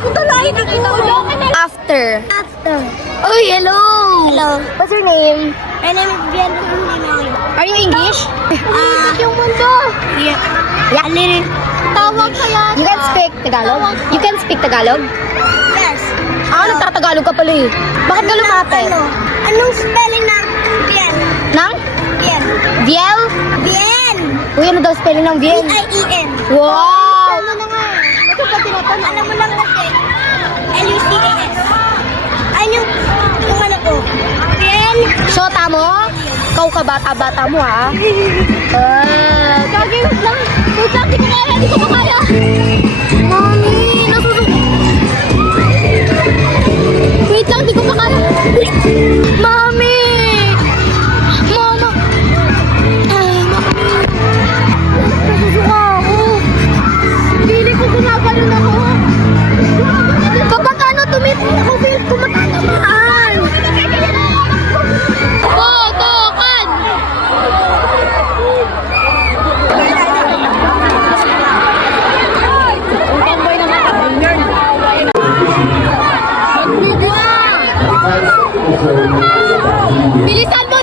ko talahin ako. After. After. Oy, hello! Hello. What's your name? My name is Bianca Pinoy. Are you English? Yung mundo. Yeah. Yeah. Tawag kaya. You can speak Tagalog? You can speak Tagalog? Yes. Nagtatagalog ka pala eh. Bakit ka lumapit? Anong spelling ng Bien? Nang? Bien. Viel? Bien. Uy, ano daw spelling ng Viel? B-I-E-N. Wow! Ano na nga? Ito pa tinatanong. Alam mo lang kasi. L-U-C-A-S. Ayun yung ano ko. Bien. Shota mo? Ikaw ka bata-bata mo ha? Gagi, wait lang. Wait lang, di ko kaya. Di ko pa kaya. Mami, nasusunod. Wait lang, di ko pa kaya. Mami! Mama! Ay, nasusuka ako. Pili ko gumaganon ako. Kapag ano, tumipin ako, feel ko matatamaan. Botokan! Bilisan mo